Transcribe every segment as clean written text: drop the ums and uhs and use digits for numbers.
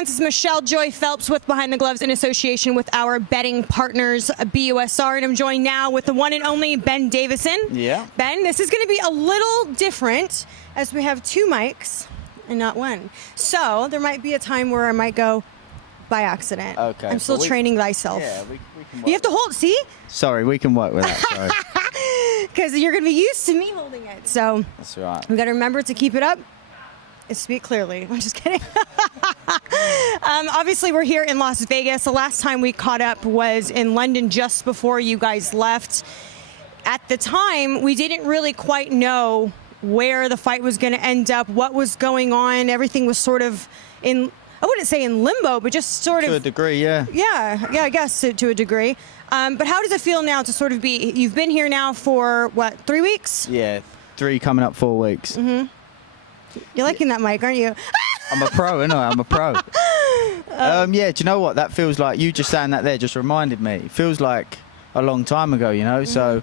fans, it's Michelle Joy Phelps with Behind the Gloves in association with our betting partners, BUSR. And I'm joined now with the one and only Ben Davison. Yeah. Ben, this is going to be a little different as we have two mics and not one. So there might be a time where I might go by accident. Okay. I'm still training thyself. Yeah, we can work. You have to hold, see? Sorry, we can work with that. Sorry. Because you're going to be used to me holding it. So That's right. we got to remember to keep it up and speak clearly. I'm just kidding. Obviously, we're here in Las Vegas. The last time we caught up was in London just before you guys left. At the time, we didn't really quite know where the fight was going to end up, what was going on. Everything was sort of in, I wouldn't say in limbo, but just sort of. To a degree, yeah. Yeah, I guess to a degree. But how does it feel now to sort of be, you've been here now for, what, 3 weeks? Yeah, 3 coming up 4 weeks. Mm-hmm. You're liking that mic, aren't you? I'm a pro, ain't I? I'm a pro. Yeah, do you know what? That feels like, you just saying that there just reminded me. It feels like a long time ago, you know? Mm-hmm. So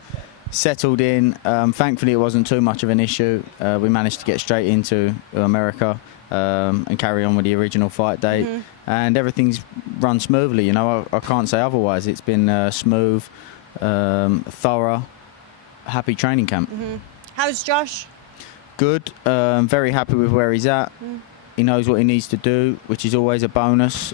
settled in. Thankfully, it wasn't too much of an issue. We managed to get straight into America and carry on with the original fight date. Mm-hmm. And everything's run smoothly, you know? I can't say otherwise. It's been smooth, thorough, happy training camp. Mm-hmm. How's Josh? Good. Very happy with where he's at. He knows what he needs to do, which is always a bonus.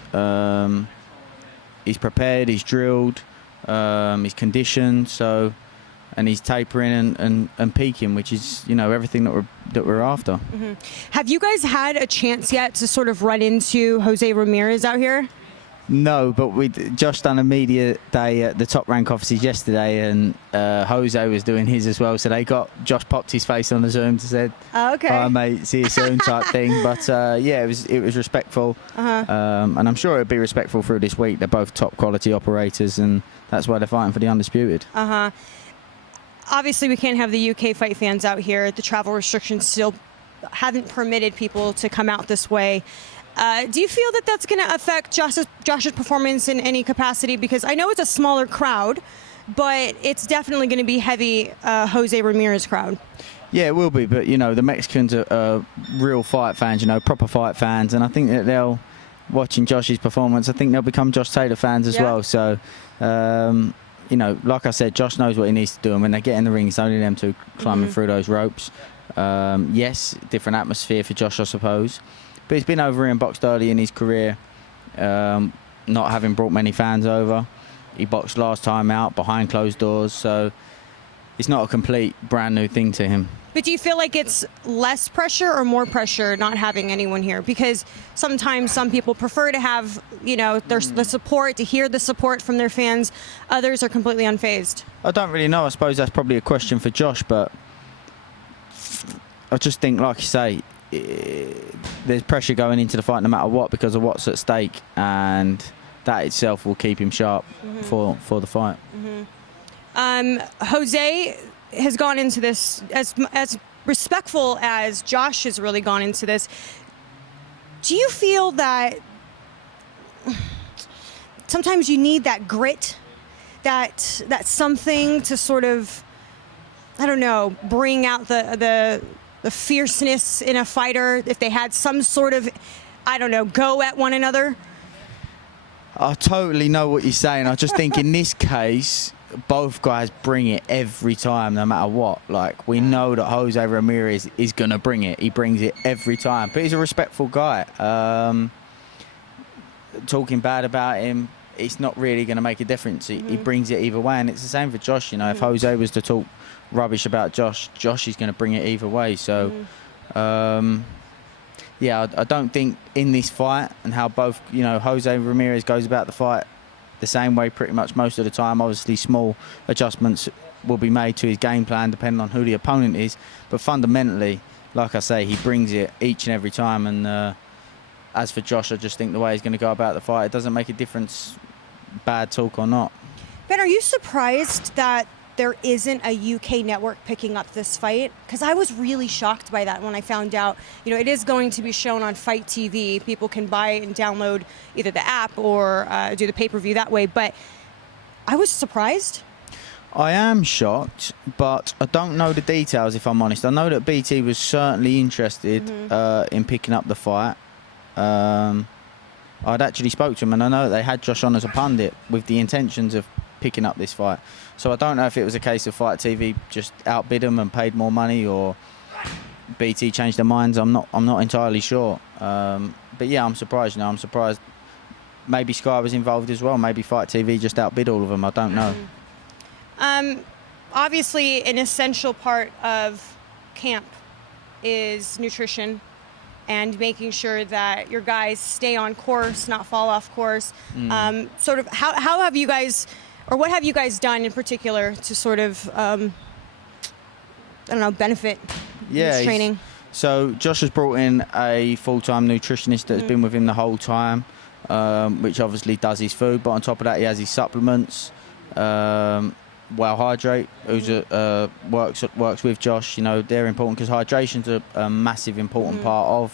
He's prepared, he's drilled, he's conditioned, and he's tapering and peaking, which is, you know, everything that we're after. Mm-hmm. Have you guys had a chance yet to sort of run into Jose Ramirez out here? No, but we just done a media day at the Top Rank offices yesterday, and Jose was doing his as well. So Josh popped his face on the Zoom to said, "Oh, okay, hi mate, see you soon" type thing. But yeah, it was respectful, and I'm sure it'll be respectful through this week. They're both top quality operators, and that's why they're fighting for the undisputed. Obviously, we can't have the UK fight fans out here. The travel restrictions still haven't permitted people to come out this way. Do you feel that that's going to affect Josh's performance in any capacity? Because I know it's a smaller crowd, but it's definitely going to be heavy Jose Ramirez crowd. Yeah, it will be. But, you know, the Mexicans are real fight fans, you know, proper fight fans. And I think that watching Josh's performance, I think they'll become Josh Taylor fans as well. So, you know, like I said, Josh knows what he needs to do. And when they get in the ring, it's only them two climbing through those ropes. Yes, different atmosphere for Josh, I suppose. But he's been over here and boxed early in his career, not having brought many fans over. He boxed last time out behind closed doors, so it's not a complete brand new thing to him. But do you feel like it's less pressure or more pressure not having anyone here? Because sometimes some people prefer to have, you know, the support, to hear the support from their fans. Others are completely unfazed. I don't really know. I suppose that's probably a question for Josh, but I just think, like you say, there's pressure going into the fight no matter what because of what's at stake, and that itself will keep him sharp for the fight. Jose has gone into this as respectful as Josh has really gone into this. Do you feel that sometimes you need that grit, that something to sort of, I don't know, bring out the fierceness in a fighter, if they had some sort of, I don't know, go at one another? I totally know what you're saying. I just think in this case, both guys bring it every time, no matter what. Like, we know that Jose Ramirez is going to bring it. He brings it every time. But he's a respectful guy. Talking bad about him, it's not really going to make a difference. He brings it either way. And it's the same for Josh. You know, if Jose was to talk rubbish about Josh is going to bring it either way. So, yeah, I don't think in this fight and how both, you know, Jose Ramirez goes about the fight the same way pretty much most of the time. Obviously, small adjustments will be made to his game plan depending on who the opponent is. But fundamentally, like I say, he brings it each and every time. And as for Josh, I just think the way he's going to go about the fight, it doesn't make a difference, bad talk or not. Ben, are you surprised that there isn't a UK network picking up this fight? Because I was really shocked by that when I found out, you know, it is going to be shown on Fight TV. People can buy and download either the app or do the pay-per-view that way. But I was surprised. I am shocked, but I don't know the details, if I'm honest. I know that BT was certainly interested in picking up the fight. I'd actually spoke to him, and I know they had Josh on as a pundit with the intentions of picking up this fight. So I don't know if it was a case of Fight TV just outbid them and paid more money, or BT changed their minds. I'm not entirely sure. But yeah, I'm surprised. I'm surprised. Maybe Sky was involved as well. Maybe Fight TV just outbid all of them. I don't know. Obviously, an essential part of camp is nutrition and making sure that your guys stay on course, not fall off course. Sort of, how have you guys, or what have you guys done in particular to sort of, I don't know, benefit this training? So Josh has brought in a full-time nutritionist that's been with him the whole time, which obviously does his food, but on top of that he has his supplements. Well Hydrate, who's works with Josh, they're important because hydration's a massive important part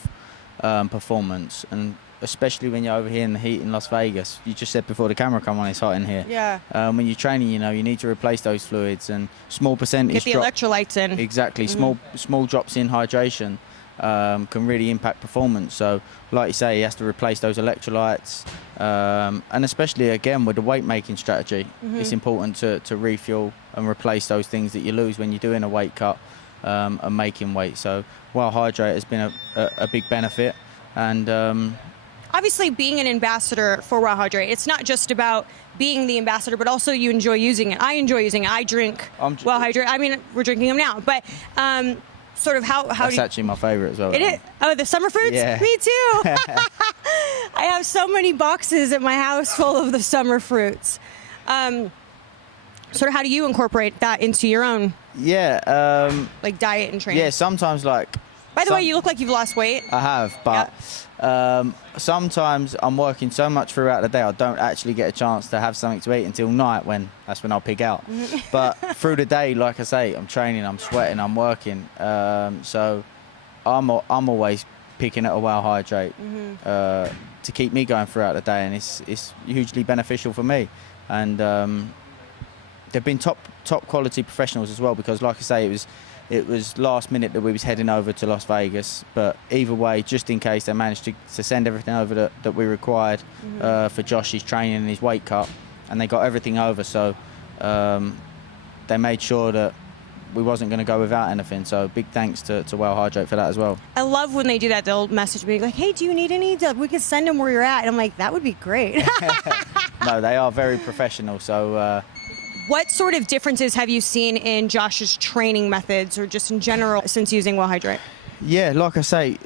of performance, and especially when you're over here in the heat in Las Vegas. You just said before the camera come on, it's hot in here. Yeah. When you're training, you need to replace those fluids, and small percentage get the electrolytes in. Exactly. Small drops in hydration can really impact performance. So, like you say, he has to replace those electrolytes, and especially again with the weight making strategy, it's important to refuel and replace those things that you lose when you're doing a weight cut and making weight. So, Well Hydrate has been a big benefit, and obviously, being an ambassador for Well Hydrate, it's not just about being the ambassador, but also you enjoy using it. I enjoy using it. I drink Well Hydrate. I mean, we're drinking them now, but sort of how that's actually my favorite as well. It is? Oh, the summer fruits? Yeah. Me too. I have so many boxes at my house full of the summer fruits. Sort of how do you incorporate that into your own like diet and training? Yeah, sometimes like... By the way, you look like you've lost weight. I have, but sometimes I'm working so much throughout the day I don't actually get a chance to have something to eat until night, that's when I'll pig out. But through the day, like I say, I'm training, I'm sweating, I'm working. So I'm always picking at a Well Hydrate to keep me going throughout the day, and it's hugely beneficial for me. And they've been top quality professionals as well, because like I say, it was last minute that we was heading over to Las Vegas, but either way, just in case, they managed to send everything over that we required for Josh's training and his weight cut, and they got everything over. So they made sure that we wasn't going to go without anything. So big thanks to Well Hydrate for that as well. I love when they do that. They'll message me like, "Hey, do you need any? We can send them where you're at." And I'm like, that would be great. No, they are very professional. So. What sort of differences have you seen in Josh's training methods, or just in general, since using Well Hydrate? Yeah, like I say,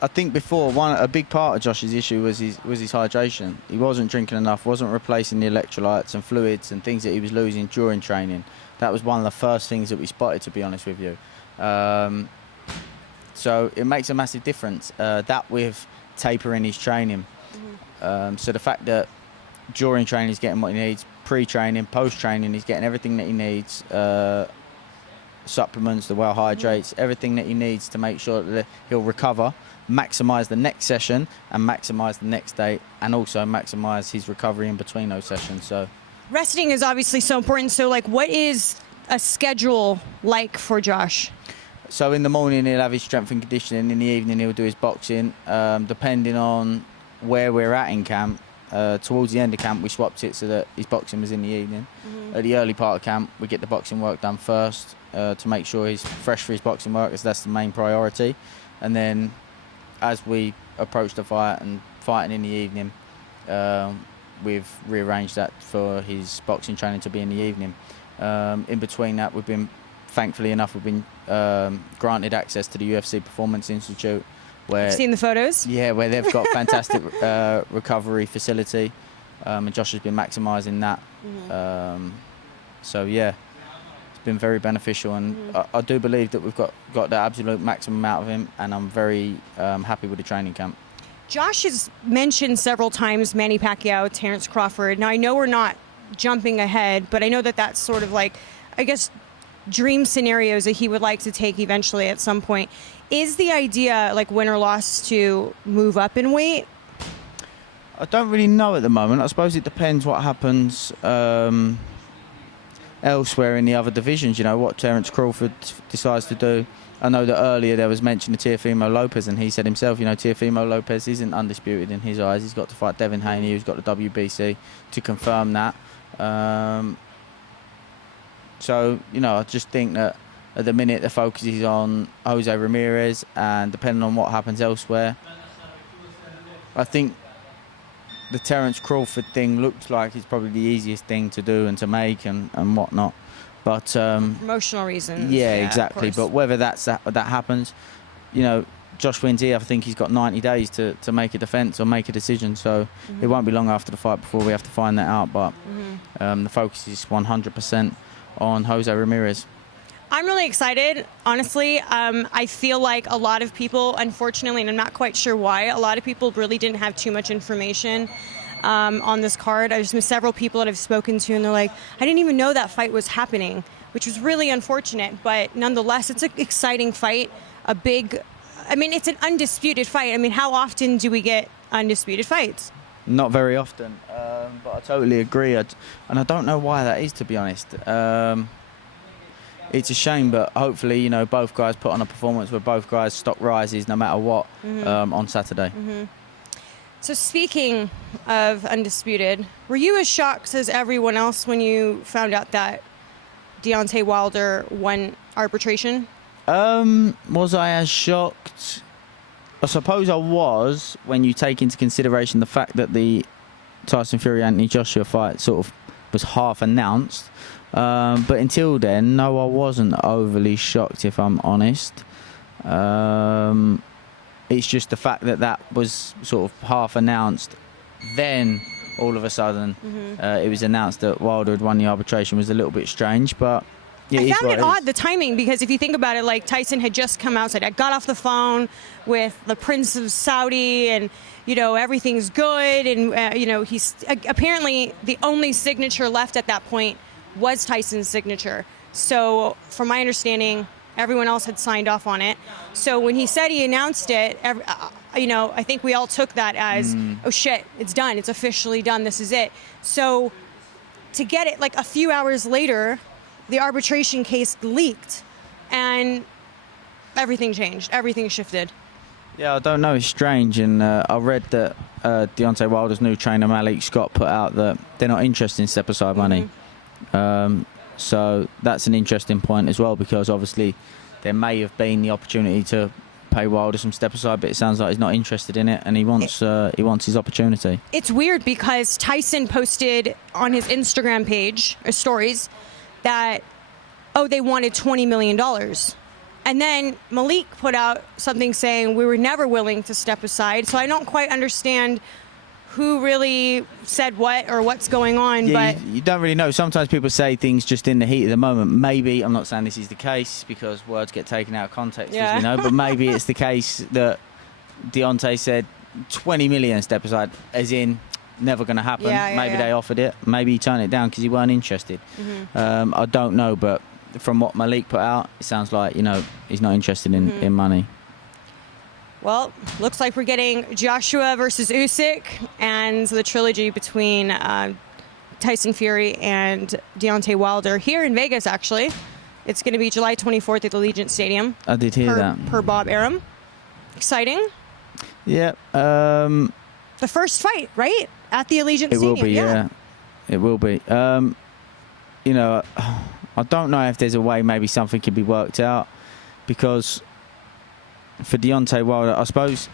I think before a big part of Josh's issue was his hydration. He wasn't drinking enough, wasn't replacing the electrolytes and fluids and things that he was losing during training. That was one of the first things that we spotted, to be honest with you. So it makes a massive difference. That with tapering his training. So the fact that during training he's getting what he needs, pre-training, post-training, he's getting everything that he needs, supplements, the Well Hydrates, everything that he needs to make sure that he'll recover, maximise the next session and maximise the next day, and also maximise his recovery in between those sessions. So resting is obviously so important. So like, what is a schedule like for Josh? So in the morning he'll have his strength and conditioning, in the evening he'll do his boxing, depending on where we're at in camp. Towards the end of camp we swapped it so that his boxing was in the evening. At the early part of camp we get the boxing work done first, to make sure he's fresh for his boxing work, as that's the main priority. And then as we approach the fight and fighting in the evening, we've rearranged that for his boxing training to be in the evening. In between that, thankfully enough, we've been granted access to the UFC Performance Institute, where, I've seen the photos. Yeah, where they've got fantastic recovery facility, and Josh has been maximising that. So yeah, it's been very beneficial, and I do believe that we've got the absolute maximum out of him, and I'm very happy with the training camp. Josh has mentioned several times Manny Pacquiao, Terrence Crawford. Now I know we're not jumping ahead, but I know that that's sort of like, I guess, dream scenarios that he would like to take eventually at some point. Is the idea, like, win or loss, to move up in weight? I don't really know at the moment. I suppose it depends what happens elsewhere in the other divisions. What Terrence Crawford decides to do. I know that earlier there was mention of Teofimo Lopez, and he said himself, Teofimo Lopez isn't undisputed in his eyes. He's got to fight Devin Haney, who's got the WBC, to confirm that. So, I just think that at the minute the focus is on Jose Ramirez, and depending on what happens elsewhere, I think the Terence Crawford thing looks like it's probably the easiest thing to do and to make and whatnot. But promotional reasons. Yeah, exactly. But whether that happens, Josh wins here. I think he's got 90 days to make a defence or make a decision. So it won't be long after the fight before we have to find that out. But the focus is 100% on Jose Ramirez. I'm really excited, honestly. I feel like a lot of people, unfortunately, and I'm not quite sure why, a lot of people really didn't have too much information on this card. There's been several people that I've spoken to, and they're like, I didn't even know that fight was happening, which was really unfortunate. But nonetheless, it's an exciting fight. It's an undisputed fight. I mean, how often do we get undisputed fights? Not very often, but I totally agree. And I don't know why that is, to be honest. It's a shame, but hopefully, both guys put on a performance where both guys' stock rises no matter what on Saturday. So speaking of undisputed, were you as shocked as everyone else when you found out that Deontay Wilder won arbitration? Was I as shocked? I suppose I was, when you take into consideration the fact that the Tyson Fury-Anthony Joshua fight sort of was half announced. But until then, no, I wasn't overly shocked, if I'm honest. It's just the fact that was sort of half announced. Then, all of a sudden, it was announced that Wilder had won the arbitration. Was a little bit strange, but I found it odd, the timing, because if you think about it, like Tyson had just come out and said, I got off the phone with the Prince of Saudi and, everything's good. And, he's apparently the only signature left at that point was Tyson's signature. So from my understanding, everyone else had signed off on it. So when he said he announced it, I think we all took that as, oh shit, it's done. It's officially done. This is it. So to get it like a few hours later, the arbitration case leaked and everything changed. Everything shifted. Yeah, I don't know. It's strange. And I read that Deontay Wilder's new trainer, Malik Scott, put out that they're not interested in step-aside money. So that's an interesting point as well, because obviously there may have been the opportunity to pay Wilder some step aside, but it sounds like he's not interested in it, and he wants his opportunity. It's weird because Tyson posted on his Instagram page stories that they wanted $20 million, and then Malik put out something saying we were never willing to step aside. So I don't quite understand who really said what or what's going on. Yeah, but you don't really know. Sometimes people say things just in the heat of the moment. Maybe, I'm not saying this is the case because words get taken out of context, as we know, but maybe it's the case that Deontay said 20 million step aside, as in never going to happen. Maybe they offered it. Maybe he turned it down because he weren't interested. I don't know, but from what Malik put out, it sounds like, he's not interested in money. Well, looks like we're getting Joshua versus Usyk and the trilogy between Tyson Fury and Deontay Wilder here in Vegas, actually. It's going to be July 24th at the Allegiant Stadium. I did hear that. Per Bob Arum. Exciting. Yeah. The first fight, right? At the Allegiant Stadium. It will be, yeah. It will be. I don't know if there's a way maybe something could be worked out, because for Deontay Wilder, I suppose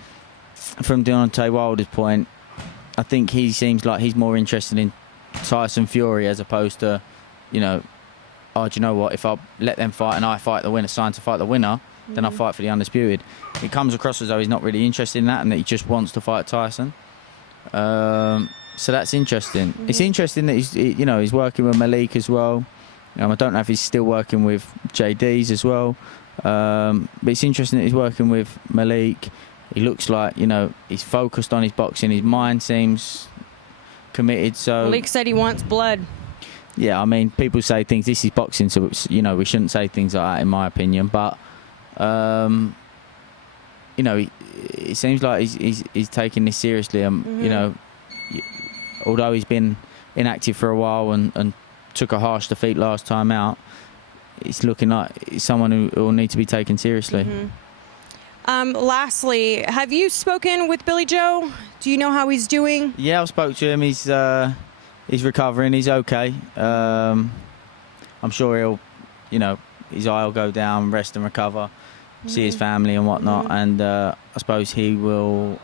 from Deontay Wilder's point, I think he seems like he's more interested in Tyson Fury as opposed to, do you know what, if I let them fight and I fight the winner, sign to fight the winner, then I fight for the undisputed. It comes across as though he's not really interested in that and that he just wants to fight Tyson. So that's interesting. It's interesting that he's working with Malik as well. I don't know if he's still working with JD's as well. But it's interesting that he's working with Malik. He looks like, he's focused on his boxing. His mind seems committed. So Malik said he wants blood. Yeah, I mean, people say things. This is boxing, so we shouldn't say things like that, in my opinion. But it seems like he's taking this seriously. Although he's been inactive for a while and took a harsh defeat last time out, it's looking like someone who will need to be taken seriously. Lastly, have you spoken with Billy Joe? Do you know how he's doing? Yeah, I've spoke to him. He's recovering. He's okay. I'm sure he'll, his eye will go down, rest and recover, see his family and whatnot, and I suppose he will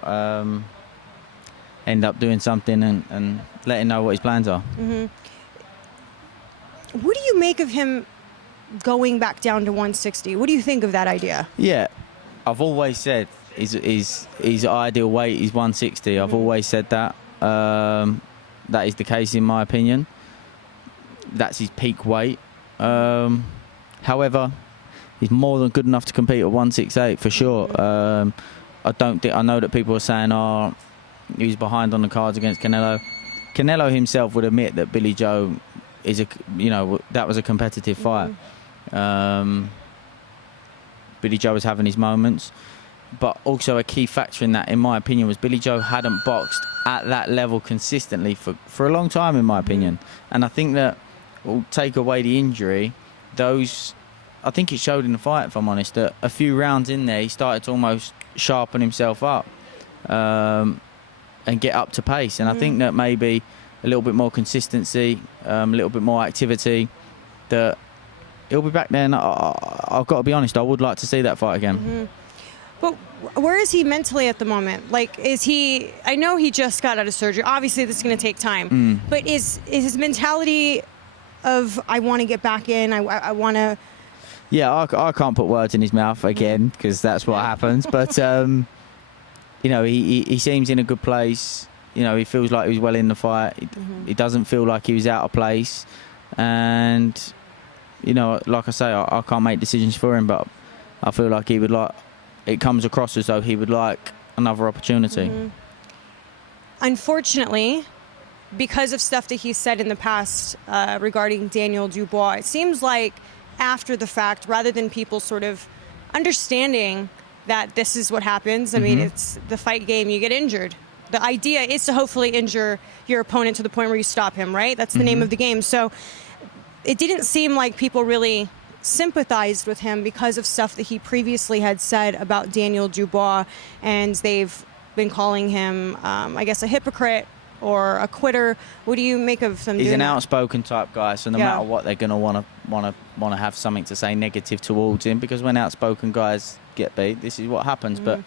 end up doing something and letting know what his plans are. What do you make of him going back down to 160? What do you think of that idea? Yeah, I've always said his ideal weight is 160. I've always said that. That is the case in my opinion. That's his peak weight. However, he's more than good enough to compete at 168 for sure. I know that people are saying, he was behind on the cards against Canelo. Canelo himself would admit that Billy Joe is that was a competitive fight. Billy Joe was having his moments, but also a key factor in that, in my opinion, was Billy Joe hadn't boxed at that level consistently for a long time, in my opinion. And I think that will take away the injury. I think it showed in the fight, if I'm honest, that a few rounds in there he started to almost sharpen himself up and get up to pace. And I think that maybe a little bit more consistency, a little bit more activity, that he'll be back there. And I've got to be honest, I would like to see that fight again. But where is he mentally at the moment? Like, I know he just got out of surgery. Obviously, this is going to take time. But is his mentality of, I want to get back in, I want to... Yeah, I can't put words in his mouth again, because that's what happens. But, he seems in a good place. He feels like he was well in the fight. He doesn't feel like he was out of place. And, like I say, I can't make decisions for him, but I feel like he would like... It comes across as though he would like another opportunity. Unfortunately, because of stuff that he said in the past regarding Daniel Dubois, it seems like after the fact, rather than people sort of understanding that this is what happens, I mean, it's the fight game, you get injured. The idea is to hopefully injure your opponent to the point where you stop him, right? That's the name of the game. So it didn't seem like people really sympathized with him because of stuff that he previously had said about Daniel Dubois, and they've been calling him, I guess, a hypocrite or a quitter. What do you make of them? He's doing an that? outspoken type guy, so no matter what, they're going to want to have something to say negative towards him, because when outspoken guys get beat, this is what happens. But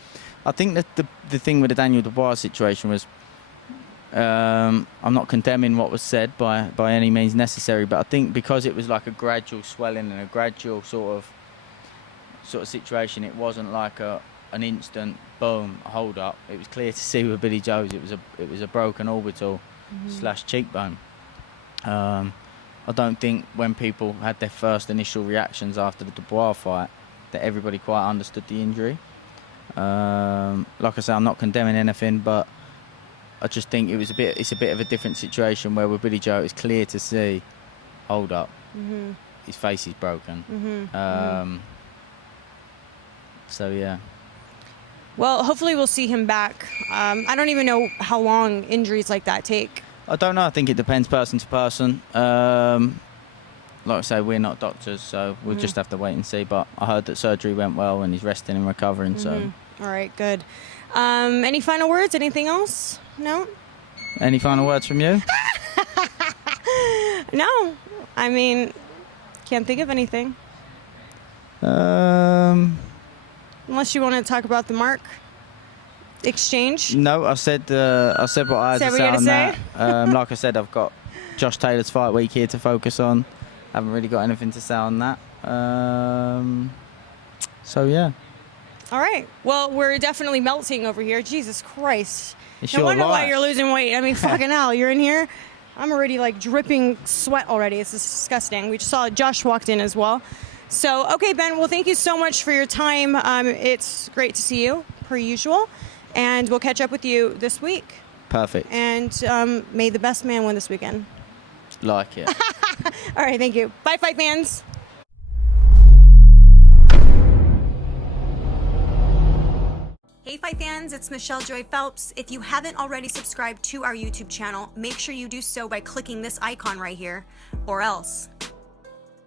I think that the thing with the Daniel Dubois situation was, I'm not condemning what was said by any means necessary, but I think because it was like a gradual swelling and a gradual sort of situation, it wasn't like an instant boom hold up. It was clear to see with Billy Joe's it was a broken orbital / cheekbone. I don't think when people had their first initial reactions after the Dubois fight that everybody quite understood the injury. Like I say, I'm not condemning anything, but I just think it's a bit of a different situation where with Billy Joe it's clear to see, hold up, his face is broken. So yeah. Well, hopefully we'll see him back. I don't even know how long injuries like that take. I don't know. I think it depends person to person. Like I say, we're not doctors, so we'll just have to wait and see. But I heard that surgery went well and he's resting and recovering. So. All right, good. Any final words? Anything else? No? Any final words from you? No. I mean, can't think of anything. Unless you want to talk about the mark exchange. No, I said what I had to say on that. Like I said, I've got Josh Taylor's fight week here to focus on. Haven't really got anything to say on that. So yeah. All right. Well, we're definitely melting over here. Jesus Christ. It's No wonder why you're losing weight. I mean, fucking hell, you're in here. I'm already like dripping sweat already. It's disgusting. We just saw Josh walked in as well. So, okay, Ben, well, thank you so much for your time. It's great to see you, per usual. And we'll catch up with you this week. Perfect. And may the best man win this weekend. Like it. All right, thank you. Bye, fight fans. Hey Fight fans, it's Michelle Joy Phelps. If you haven't already subscribed to our YouTube channel, make sure you do so by clicking this icon right here, or else